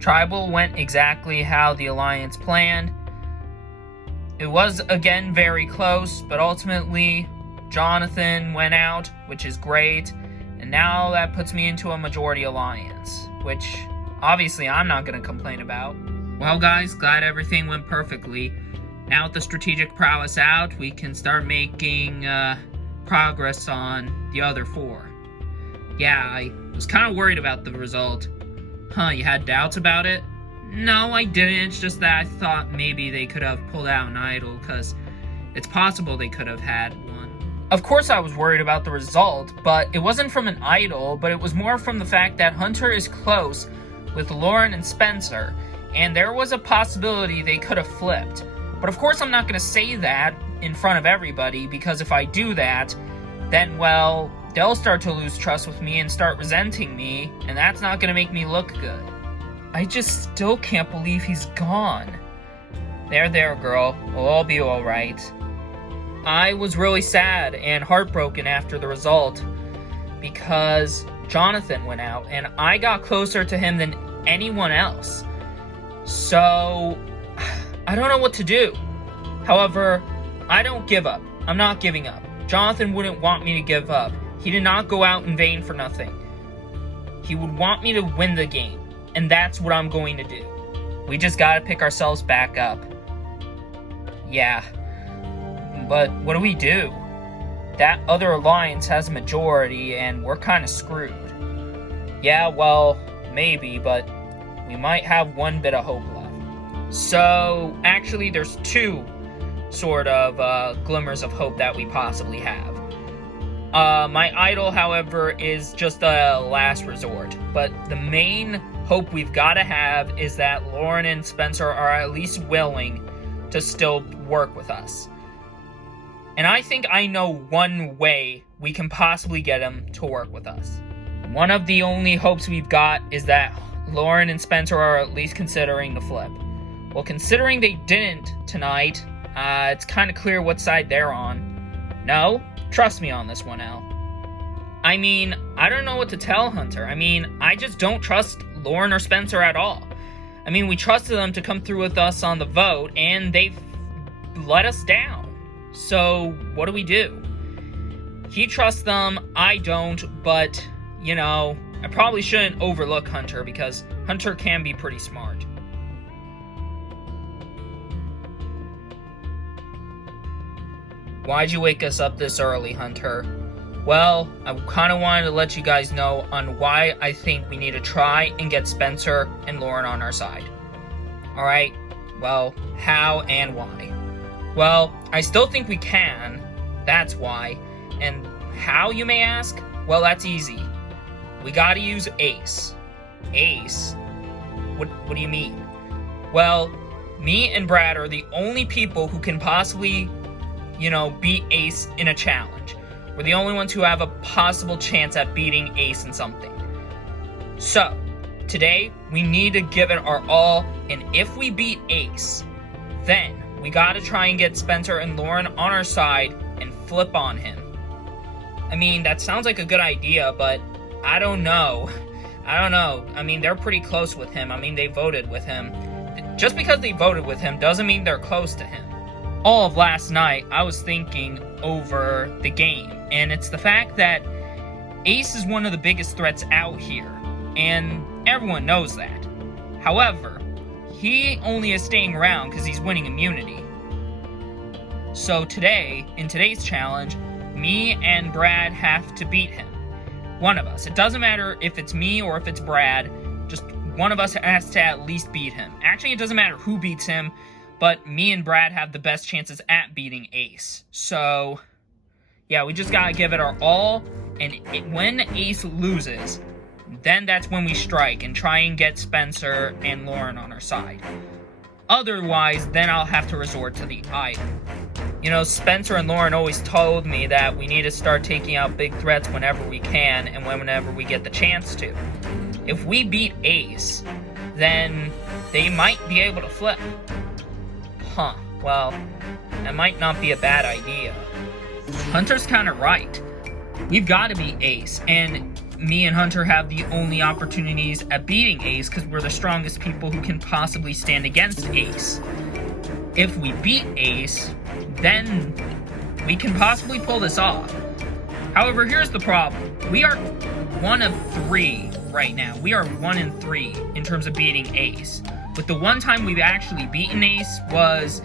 Tribal went exactly how the Alliance planned. It was, again, very close, but ultimately, Jonathan went out, which is great, and now that puts me into a majority alliance, which, obviously, I'm not going to complain about. Well, guys, glad everything went perfectly. Now with the strategic prowess out, we can start making progress on the other 4. Yeah, I was kind of worried about the result. Huh, you had doubts about it? No, I didn't. It's just that I thought maybe they could have pulled out an idol, because it's possible they could have had one. Of course I was worried about the result, but it wasn't from an idol, but it was more from the fact that Hunter is close with Lauren and Spencer, and there was a possibility they could have flipped. But of course I'm not going to say that in front of everybody, because if I do that, then, well, they'll start to lose trust with me and start resenting me, and that's not going to make me look good. I just still can't believe he's gone. There, girl. We'll all be alright. I was really sad and heartbroken after the result because Jonathan went out, and I got closer to him than anyone else. So, I don't know what to do. However, I don't give up. I'm not giving up. Jonathan wouldn't want me to give up. He did not go out in vain for nothing. He would want me to win the game. And that's what I'm going to do. We just gotta pick ourselves back up. Yeah. But what do we do? That other alliance has a majority, and we're kind of screwed. Yeah, well, maybe, but we might have one bit of hope left. So, actually, there's 2 sort of glimmers of hope that we possibly have. My idol, however, is just a last resort. But the main hope we've got to have is that Lauren and Spencer are at least willing to still work with us. And I think I know one way we can possibly get them to work with us. One of the only hopes we've got is that Lauren and Spencer are at least considering the flip. Well, considering they didn't tonight, it's kind of clear what side they're on. No? Trust me on this one, Al. I mean, I don't know what to tell Hunter. I mean, I just don't trust Lauren or Spencer at all. I mean, we trusted them to come through with us on the vote, and they've let us down. So, what do we do? He trusts them, I don't, but, you know, I probably shouldn't overlook Hunter, because Hunter can be pretty smart. Why'd you wake us up this early, Hunter? Well, I kind of wanted to let you guys know on why I think we need to try and get Spencer and Lauren on our side. Alright, well, how and why? Well, I still think we can, that's why. And how, you may ask? Well, that's easy. We gotta use Ace. Ace? What do you mean? Well, me and Brad are the only people who can possibly, beat Ace in a challenge. We're the only ones who have a possible chance at beating Ace in something. So, today, we need to give it our all, and if we beat Ace, then we gotta try and get Spencer and Lauren on our side and flip on him. I mean, that sounds like a good idea, but I don't know. I mean, they're pretty close with him. I mean, they voted with him. Just because they voted with him doesn't mean they're close to him. All of last night, I was thinking over the game, and it's the fact that Ace is one of the biggest threats out here, and everyone knows that. However, he only is staying around because he's winning immunity. So today, in today's challenge, me and Brad have to beat him. One of us. It doesn't matter if it's me or if it's Brad, just one of us has to at least beat him. Actually, it doesn't matter who beats him, but me and Brad have the best chances at beating Ace. So, yeah, we just gotta give it our all, and when Ace loses, then that's when we strike and try and get Spencer and Lauren on our side. Otherwise, then I'll have to resort to the idol. Spencer and Lauren always told me that we need to start taking out big threats whenever we can and whenever we get the chance to. If we beat Ace, then they might be able to flip. Huh, well, that might not be a bad idea. Hunter's kind of right. We've got to beat Ace, and me and Hunter have the only opportunities at beating Ace because we're the strongest people who can possibly stand against Ace. If we beat Ace, then we can possibly pull this off. However, here's the problem. We are 1 of 3 right now. We are 1 in 3 in terms of beating Ace. But the one time we've actually beaten Ace was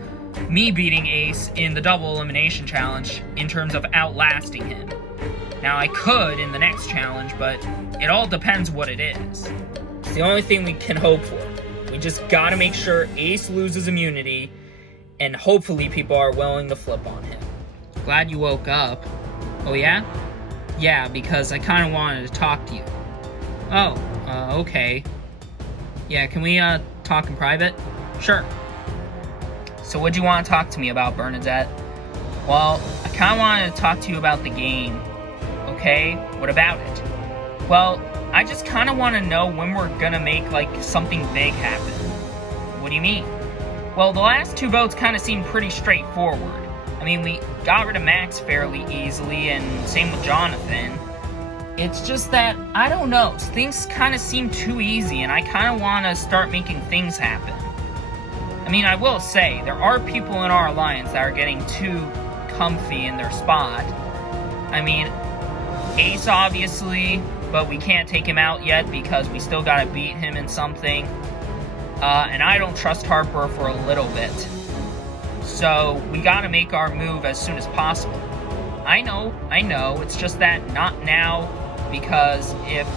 me beating Ace in the double elimination challenge in terms of outlasting him. Now, I could in the next challenge, but it all depends what it is. It's the only thing we can hope for. We just gotta make sure Ace loses immunity, and hopefully people are willing to flip on him. Glad you woke up. Oh, yeah? Yeah, because I kind of wanted to talk to you. Oh, okay. Yeah, can we, talk in private? Sure. So what'd you want to talk to me about, Bernadette? Well, I kind of wanted to talk to you about the game. Okay, what about it? Well, I just kind of want to know when we're gonna make, like, something big happen. What do you mean? Well, the last 2 votes kind of seemed pretty straightforward. I mean, we got rid of Max fairly easily, and same with Jonathan. It's just that, I don't know, things kind of seem too easy, and I kind of want to start making things happen. I mean, I will say, there are people in our alliance that are getting too comfy in their spot. I mean, Ace, obviously, but we can't take him out yet because we still gotta beat him in something. And I don't trust Harper for a little bit. So, we gotta make our move as soon as possible. I know, it's just that not now, because if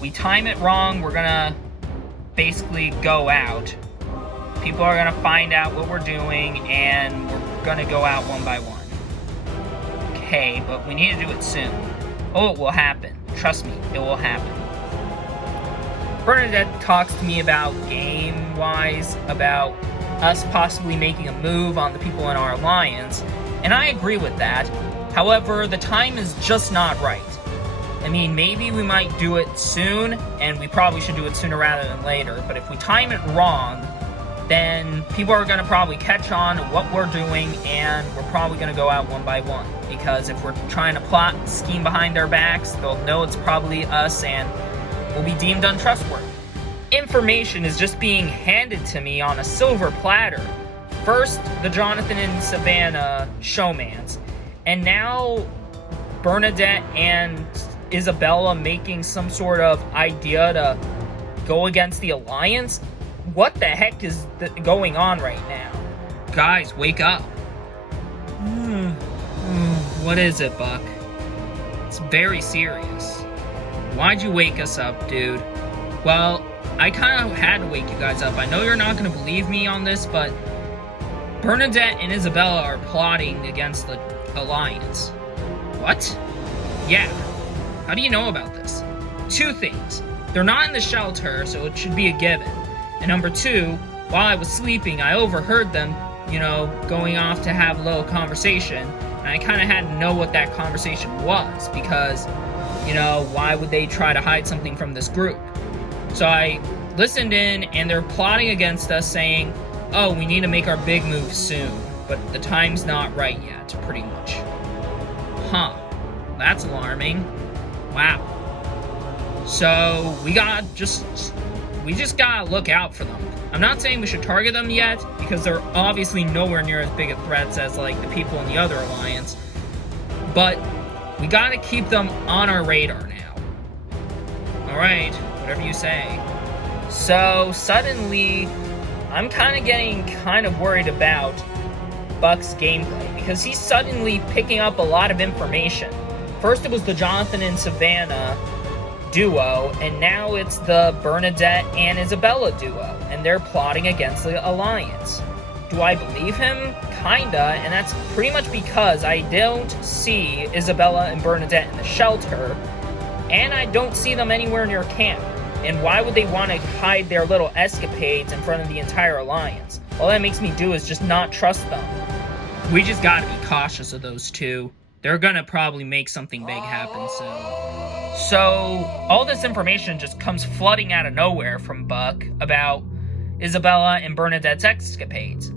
we time it wrong, we're gonna basically go out. People are gonna find out what we're doing, and we're gonna go out one by one. Okay, but we need to do it soon. Oh, it will happen. Trust me, it will happen. Bernadette talks to me about game-wise, about us possibly making a move on the people in our alliance, and I agree with that. However, the time is just not right. I mean, maybe we might do it soon, and we probably should do it sooner rather than later, but if we time it wrong, then people are going to probably catch on to what we're doing, and we're probably going to go out one by one. Because if we're trying to plot and scheme behind their backs, they'll know it's probably us, and we'll be deemed untrustworthy. Information is just being handed to me on a silver platter. First, the Jonathan and Savannah showmans, and now Bernadette and Isabella making some sort of idea to go against the Alliance? What the heck is going on right now? Guys, wake up. What is it, Buck? It's very serious. Why'd you wake us up, dude? Well, I kind of had to wake you guys up. I know you're not going to believe me on this, but Bernadette and Isabella are plotting against the Alliance. What? Yeah. How do you know about this? 2 things. They're not in the shelter, so it should be a given. And number 2, while I was sleeping, I overheard them, going off to have a little conversation. And I kind of had to know what that conversation was because, why would they try to hide something from this group? So I listened in, and they're plotting against us saying, oh, we need to make our big move soon. But the time's not right yet, pretty much. Huh. That's alarming. Wow. So we just gotta look out for them. I'm not saying we should target them yet, because they're obviously nowhere near as big a threats as, like, the people in the other alliance. But we gotta keep them on our radar now. Alright, whatever you say. So, suddenly, I'm getting worried about Buck's gameplay, because he's suddenly picking up a lot of information. First it was the Jonathan and Savannah duo, and now it's the Bernadette and Isabella duo, and they're plotting against the Alliance. Do I believe him? Kinda, and that's pretty much because I don't see Isabella and Bernadette in the shelter, and I don't see them anywhere near camp. And why would they want to hide their little escapades in front of the entire Alliance? All that makes me do is just not trust them. We just gotta be cautious of those two. They're gonna probably make something big happen soon. So, all this information just comes flooding out of nowhere from Buck about Isabella and Bernadette's escapades.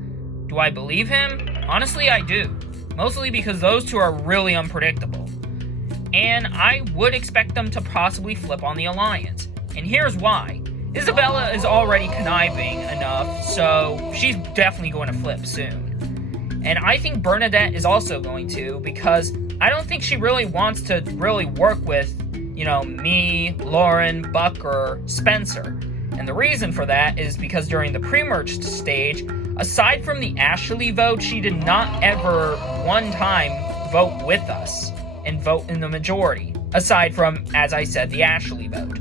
Do I believe him? Honestly, I do. Mostly because those two are really unpredictable. and I would expect them to possibly flip on the Alliance. And here's why. Isabella is already conniving enough, so she's definitely going to flip soon. And I think Bernadette is also going to, because I don't think she really wants to really work with, me, Lauren, Buck, or Spencer. And the reason for that is because during the pre-merged stage, aside from the Ashley vote, she did not ever one time vote with us and vote in the majority. Aside from, as I said, the Ashley vote.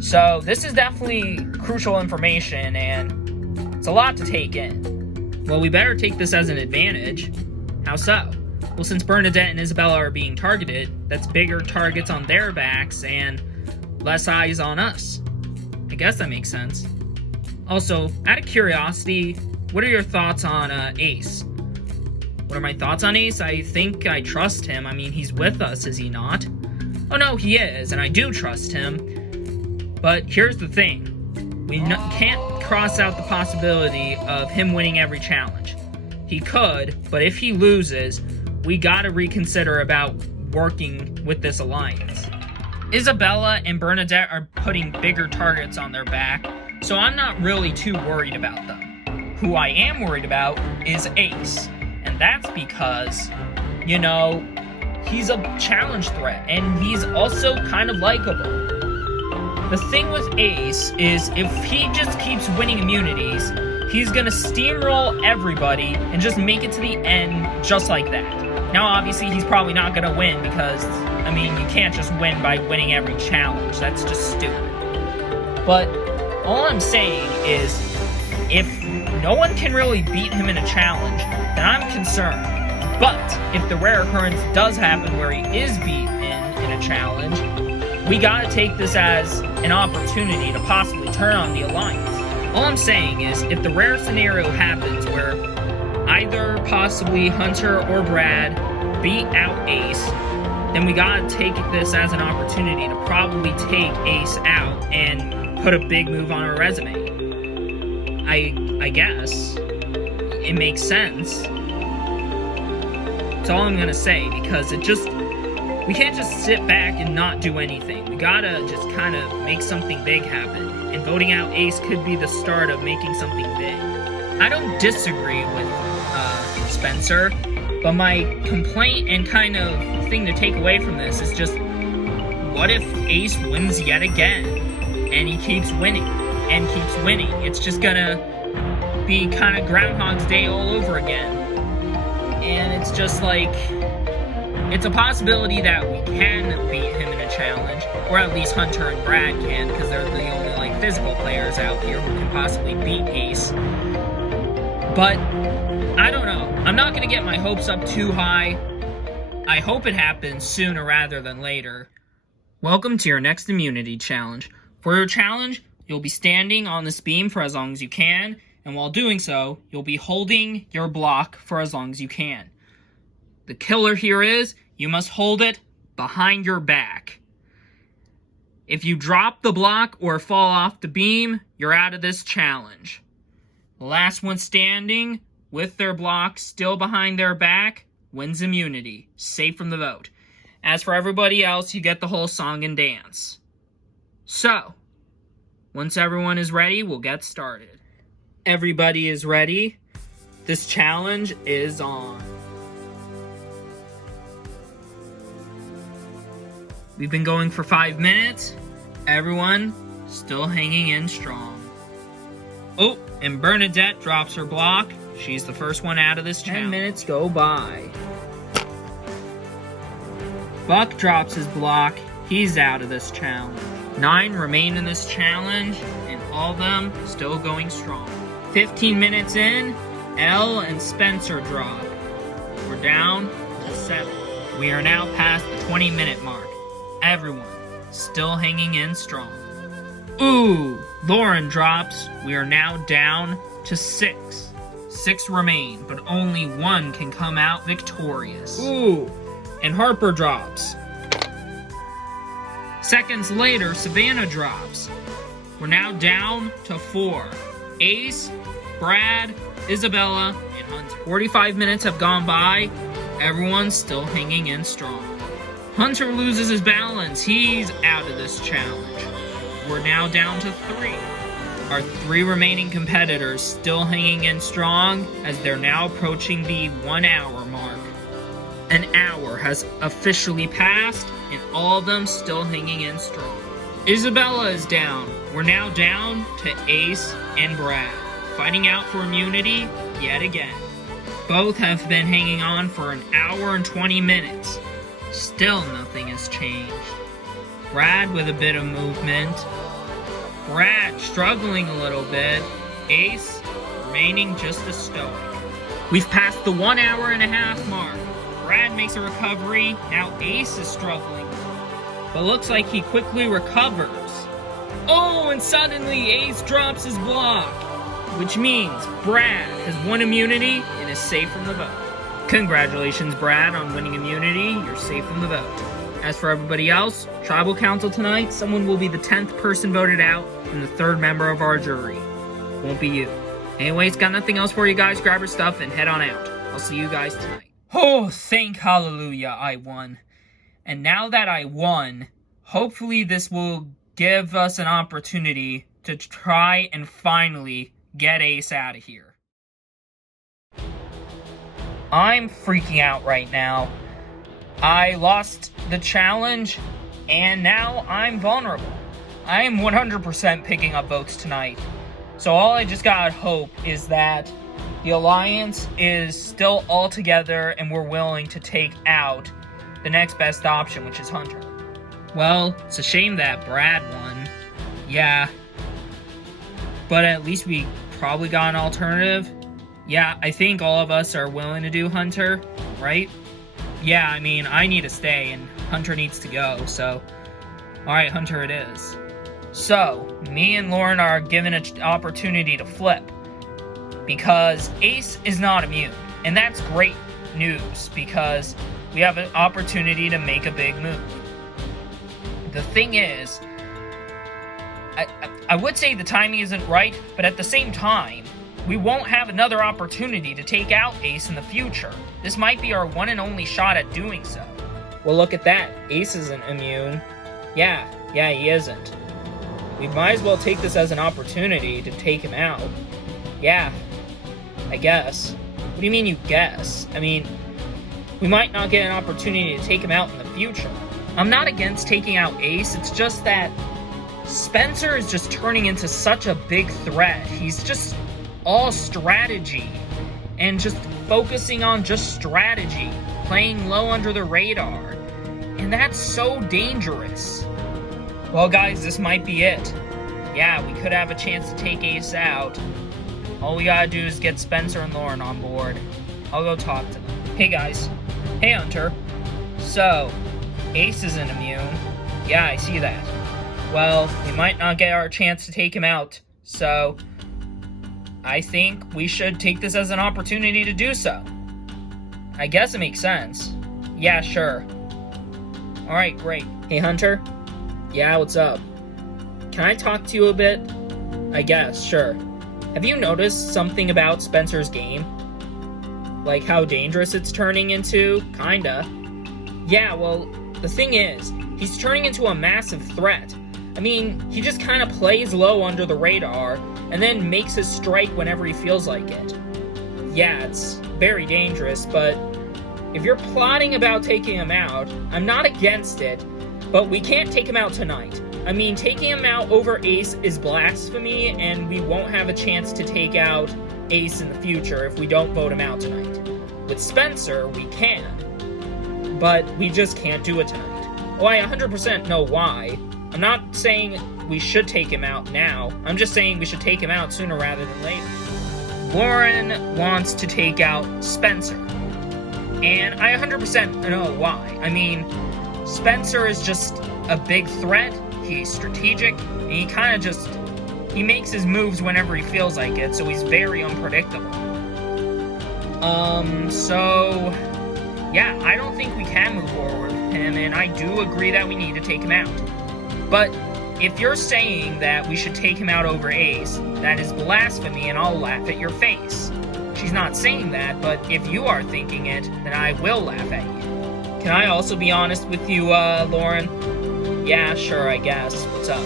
So this is definitely crucial information, and it's a lot to take in. Well, we better take this as an advantage. How so? Well, since Bernadette and Isabella are being targeted, that's bigger targets on their backs and less eyes on us. I guess that makes sense. Also, out of curiosity, what are your thoughts on Ace? What are my thoughts on Ace? I think I trust him. I mean, he's with us, is he not? Oh no, he is, and I do trust him. But here's the thing. We can't cross out the possibility of him winning every challenge. He could, but if he loses, we gotta reconsider about working with this alliance. Isabella and Bernadette are putting bigger targets on their back, so I'm not really too worried about them. Who I am worried about is Ace, and that's because, he's a challenge threat, and he's also kind of likable. The thing with Ace is if he just keeps winning immunities, he's gonna steamroll everybody and just make it to the end just like that. Now, obviously, he's probably not gonna win because, you can't just win by winning every challenge. That's just stupid. But all I'm saying is, if no one can really beat him in a challenge, then I'm concerned. But if the rare occurrence does happen where he is beaten in a challenge, we gotta take this as an opportunity to possibly turn on the Alliance. All I'm saying is, if the rare scenario happens where either possibly Hunter or Brad beat out Ace, then we gotta take this as an opportunity to probably take Ace out and put a big move on our resume. I guess. It makes sense. That's all I'm gonna say, because we can't just sit back and not do anything. We gotta just kind of make something big happen. And voting out Ace could be the start of making something big. I don't disagree with Spencer, but my complaint and kind of thing to take away from this is just, what if Ace wins yet again? And he keeps winning, and keeps winning. It's just gonna be kind of Groundhog's Day all over again. And it's just like, it's a possibility that we can beat him in a challenge, or at least Hunter and Brad can, because they're the only physical players out here who can possibly beat Ace. But I don't know. I'm not going to get my hopes up too high. I hope it happens sooner rather than later. Welcome to your next immunity challenge. For your challenge, you'll be standing on this beam for as long as you can, and while doing so, you'll be holding your block for as long as you can. The killer here is, you must hold it behind your back. If you drop the block or fall off the beam, you're out of this challenge. The last one standing, with their block still behind their back, wins immunity, safe from the vote. As for everybody else, you get the whole song and dance. So, once everyone is ready, we'll get started. Everybody is ready. This challenge is on. We've been going for 5 minutes. Everyone still hanging in strong. Oh, and Bernadette drops her block. She's the first one out of this challenge. 10 minutes go by. Buck drops his block. He's out of this challenge. 9 remain in this challenge, and all of them still going strong. 15 minutes in, Elle and Spencer drop. We're down to 7. We are now past the 20-minute mark. Everyone still hanging in strong. Ooh, Lauren drops. We are now down to 6. 6 remain, but only 1 can come out victorious. Ooh, and Harper drops. Seconds later, Savannah drops. We're now down to 4. Ace, Brad, Isabella, and Hunt. 45 minutes have gone by. Everyone's still hanging in strong. Hunter loses his balance. He's out of this challenge. We're now down to 3. Our 3 remaining competitors still hanging in strong as they're now approaching the 1 hour mark. An hour has officially passed and all of them still hanging in strong. Isabella is down. We're now down to Ace and Brad, fighting out for immunity yet again. Both have been hanging on for an hour and 20 minutes. Still nothing has changed. Brad with a bit of movement. Brad struggling a little bit. Ace remaining just as stoic. We've passed the 1 hour and a half mark. Brad makes a recovery. Now Ace is struggling. But looks like he quickly recovers. Oh, and suddenly Ace drops his block. Which means Brad has won immunity and is safe from the vote. Congratulations, Brad, on winning immunity. You're safe from the vote. As for everybody else, Tribal Council tonight, someone will be the 10th person voted out and the 3rd member of our jury. Won't be you. Anyways, got nothing else for you guys. Grab your stuff and head on out. I'll see you guys tonight. Oh, thank hallelujah, I won. And now that I won, hopefully this will give us an opportunity to try and finally get Ace out of here. I'm freaking out right now. I lost the challenge, and now I'm vulnerable. I am 100% picking up votes tonight. So all I just gotta hope is that the Alliance is still all together and we're willing to take out the next best option, which is Hunter. Well, it's a shame that Brad won. Yeah. But at least we probably got an alternative. Yeah, I think all of us are willing to do Hunter, right? Yeah, I mean, I need to stay and Hunter needs to go, so... Alright, Hunter it is. So, me and Lauren are given an opportunity to flip. Because Ace is not immune. And that's great news, because we have an opportunity to make a big move. The thing is, I would say the timing isn't right, but at the same time, we won't have another opportunity to take out Ace in the future. This might be our one and only shot at doing so. Well, look at that. Ace isn't immune. Yeah, he isn't. We might as well take this as an opportunity to take him out. Yeah, I guess. What do you mean you guess? I mean, we might not get an opportunity to take him out in the future. I'm not against taking out Ace, it's just that Spencer is just turning into such a big threat. He's just all strategy and just focusing on just strategy, playing low under the radar. And that's so dangerous. Well, guys, this might be it. Yeah, we could have a chance to take Ace out. All we gotta do is get Spencer and Lauren on board. I'll go talk to them. Hey, guys. Hey, Hunter. So, Ace isn't immune. Yeah, I see that. Well, we might not get our chance to take him out, so I think we should take this as an opportunity to do so. I guess it makes sense. Yeah, sure. Alright, great. Hey, Hunter? Yeah, what's up? Can I talk to you a bit? I guess, sure. Have you noticed something about Spencer's game? Like how dangerous it's turning into? Kinda. Yeah, well, the thing is, he's turning into a massive threat. I mean, he just kind of plays low under the radar, and then makes his strike whenever he feels like it. Yeah, it's very dangerous, but if you're plotting about taking him out, I'm not against it, but we can't take him out tonight. I mean, taking him out over Ace is blasphemy, and we won't have a chance to take out Ace in the future if we don't vote him out tonight. With Spencer, we can, but we just can't do it tonight. Oh, I 100% know why. I'm not saying we should take him out now. I'm just saying we should take him out sooner rather than later. Lauren wants to take out Spencer. And I 100% know why. I mean, Spencer is just a big threat. He's strategic. And he makes his moves whenever he feels like it. So he's very unpredictable. So yeah, I don't think we can move forward with him. And I do agree that we need to take him out. But if you're saying that we should take him out over Ace, that is blasphemy and I'll laugh at your face. She's not saying that, but if you are thinking it, then I will laugh at you. Can I also be honest with you, Lauren? Yeah, sure, I guess. What's up?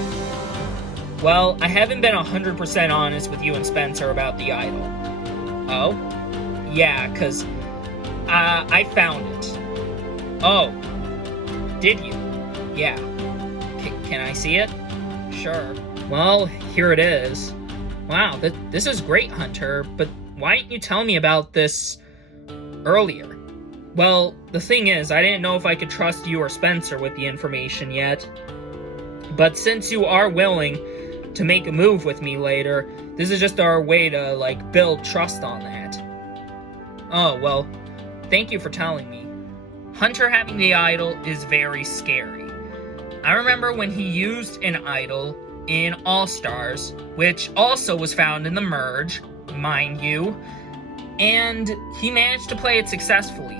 Well, I haven't been 100% honest with you and Spencer about the idol. Oh? Yeah, 'cause I found it. Oh. Did you? Yeah. Can I see it? Sure. Well, here it is. Wow, this is great, Hunter, but why didn't you tell me about this earlier? Well, the thing is, I didn't know if I could trust you or Spencer with the information yet. But since you are willing to make a move with me later, this is just our way to, build trust on that. Oh, well, thank you for telling me. Hunter having the idol is very scary. I remember when he used an idol in All-Stars, which also was found in the merge, mind you, and he managed to play it successfully.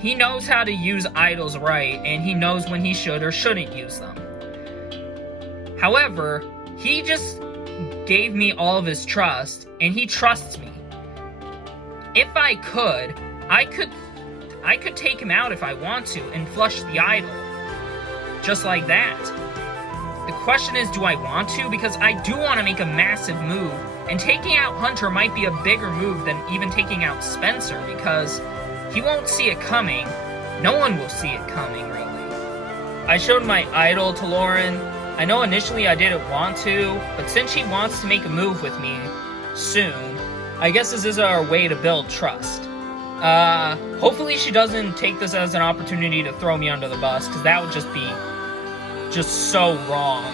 He knows how to use idols right, and he knows when he should or shouldn't use them. However, he just gave me all of his trust, and he trusts me. If I could take him out if I want to and flush the idol. Just like that. The question is, do I want to? Because I do want to make a massive move, and taking out Hunter might be a bigger move than even taking out Spencer, because he won't see it coming. No one will see it coming, really. I showed my idol to Lauren. I know initially I didn't want to, but since she wants to make a move with me soon, I guess this is our way to build trust. Hopefully she doesn't take this as an opportunity to throw me under the bus, because that would just be so wrong.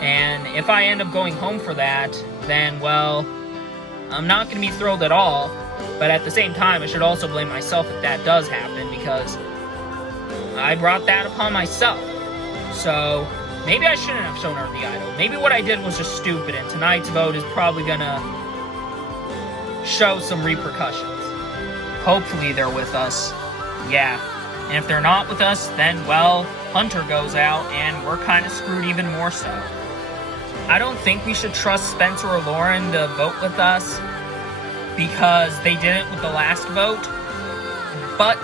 And if I end up going home for that, then, well, I'm not going to be thrilled at all. But at the same time, I should also blame myself if that does happen, because I brought that upon myself. So maybe I shouldn't have shown her the idol. Maybe what I did was just stupid, and tonight's vote is probably going to show some repercussions. Hopefully they're with us. Yeah. And if they're not with us, then, well, Hunter goes out, and we're kind of screwed even more so. I don't think we should trust Spencer or Lauren to vote with us, because they didn't with the last vote. But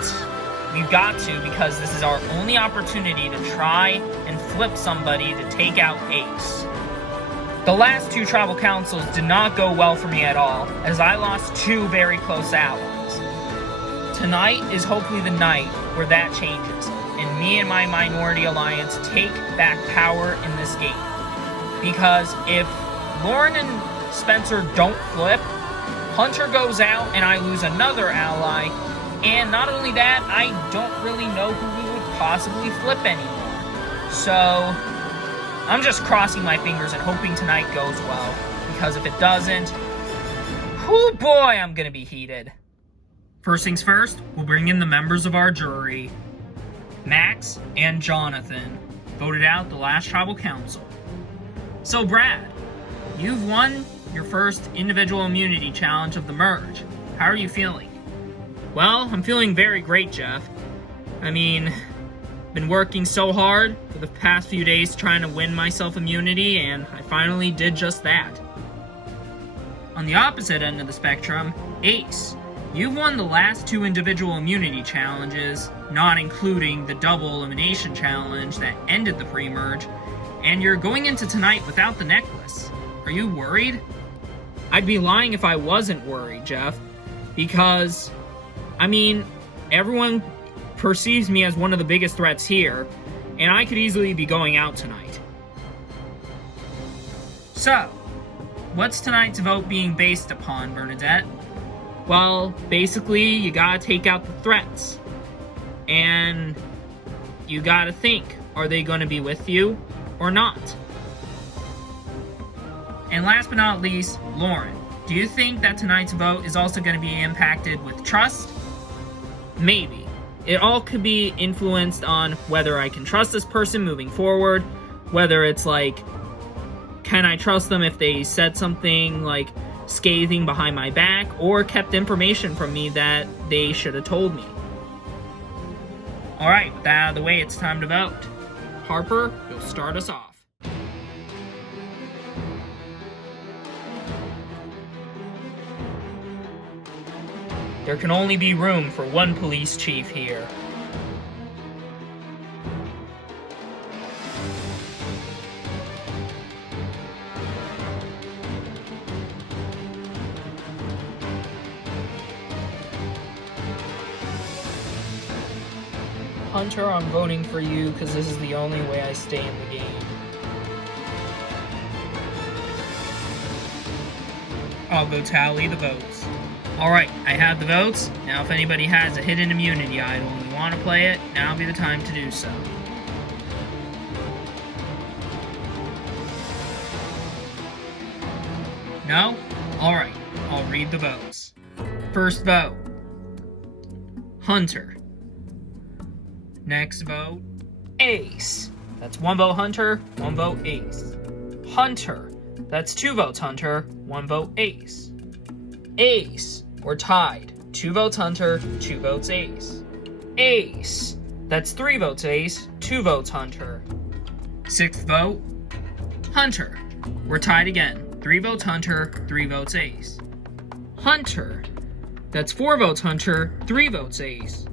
we've got to, because this is our only opportunity to try and flip somebody to take out Ace. The last two tribal councils did not go well for me at all, as I lost two very close allies. Tonight is hopefully the night where that changes, and me and my minority alliance take back power in this game. Because if Lauren and Spencer don't flip, Hunter goes out and I lose another ally, and not only that, I don't really know who we would possibly flip anymore. So I'm just crossing my fingers and hoping tonight goes well, because if it doesn't, oh boy, I'm gonna be heated. First things first, we'll bring in the members of our jury. Max and Jonathan voted out the last tribal council. So Brad, you've won your first individual immunity challenge of the merge. How are you feeling? Well, I'm feeling very great, Jeff. I mean, been working so hard for the past few days trying to win myself immunity, and I finally did just that. On the opposite end of the spectrum, Ace, you've won the last two individual immunity challenges, not including the double elimination challenge that ended the pre-merge, and you're going into tonight without the necklace. Are you worried? I'd be lying if I wasn't worried, Jeff, because, I mean, everyone perceives me as one of the biggest threats here, and I could easily be going out tonight. So, what's tonight's vote being based upon, Bernadette? Well, basically, you gotta take out the threats. And you gotta think, are they gonna be with you or not? And last but not least, Lauren, do you think that tonight's vote is also gonna be impacted with trust? Maybe. It all could be influenced on whether I can trust this person moving forward, whether it's can I trust them if they said something scathing behind my back, or kept information from me that they should have told me. Alright, with that out of the way, it's time to vote. Harper, you'll start us off. There can only be room for one police chief here. Hunter, I'm voting for you because this is the only way I stay in the game. I'll go tally the votes. Alright, I have the votes. Now if anybody has a hidden immunity idol and you want to play it, now would be the time to do so. No? Alright, I'll read the votes. First vote, Hunter. Next vote, Ace. That's 1 vote Hunter, 1 vote Ace. Hunter. That's 2 votes Hunter, 1 vote Ace. Ace. We're tied. 2 votes Hunter, 2 votes Ace. Ace. That's 3 votes Ace, 2 votes Hunter. 6th vote, Hunter. We're tied again. 3 votes Hunter, 3 votes Ace. Hunter. That's 4 votes Hunter, 3 votes Ace.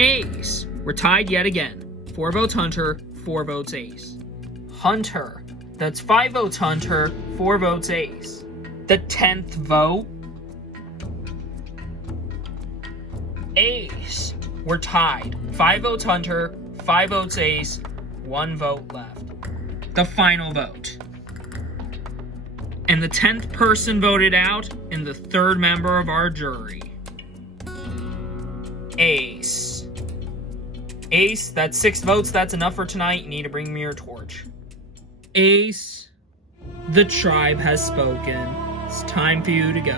Ace. We're tied yet again. 4 votes Hunter, 4 votes Ace. Hunter. That's 5 votes Hunter, 4 votes Ace. The 10th vote, Ace. We're tied. 5 votes Hunter, 5 votes Ace, 1 vote left. The final vote. And the 10th person voted out, and the 3rd member of our jury. Ace. Ace, that's 6 votes. That's enough for tonight. You need to bring me your torch. Ace, the tribe has spoken. It's time for you to go.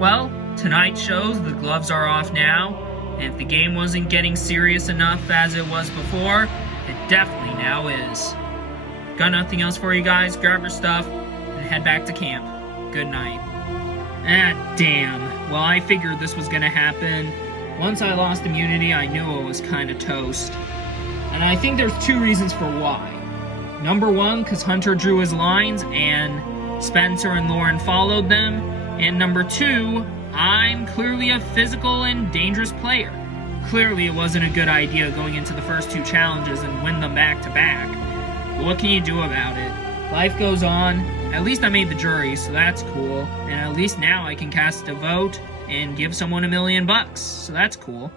Well, tonight shows the gloves are off now, and if the game wasn't getting serious enough as it was before, it definitely now is. Got nothing else for you guys. Grab your stuff and head back to camp. Good night. Ah, damn. Well, I figured this was gonna happen. Once I lost immunity, I knew it was kinda toast. And I think there's 2 reasons for why. Number 1, because Hunter drew his lines and Spencer and Lauren followed them. And number 2, I'm clearly a physical and dangerous player. Clearly it wasn't a good idea going into the first 2 challenges and win them back to back. But what can you do about it? Life goes on. At least I made the jury, so that's cool. And at least now I can cast a vote and give someone $1 million, so that's cool.